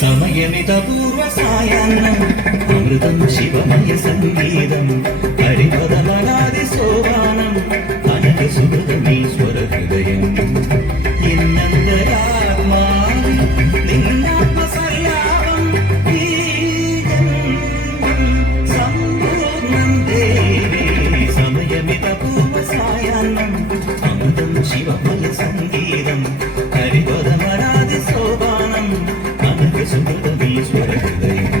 సమయమిత పూర్వ సాయం అమృతం శివమయ సంగీతం. హరిపదమలాది శోభా in which we live.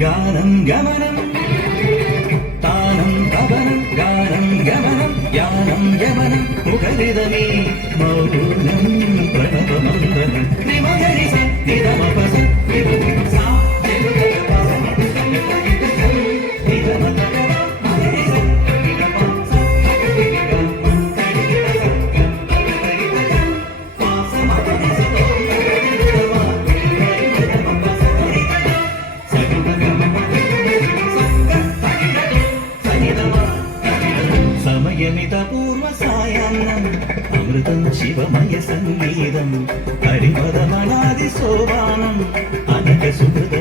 கானம் கமனம் தானம் கவனம் கானம் கமனம் யானம் கமனம் முகரிதமே மௌனம் അമൃതം ശിവമയ സംഗീതം ഹരിപദമണാതി സോപാനം അനക സുഹൃത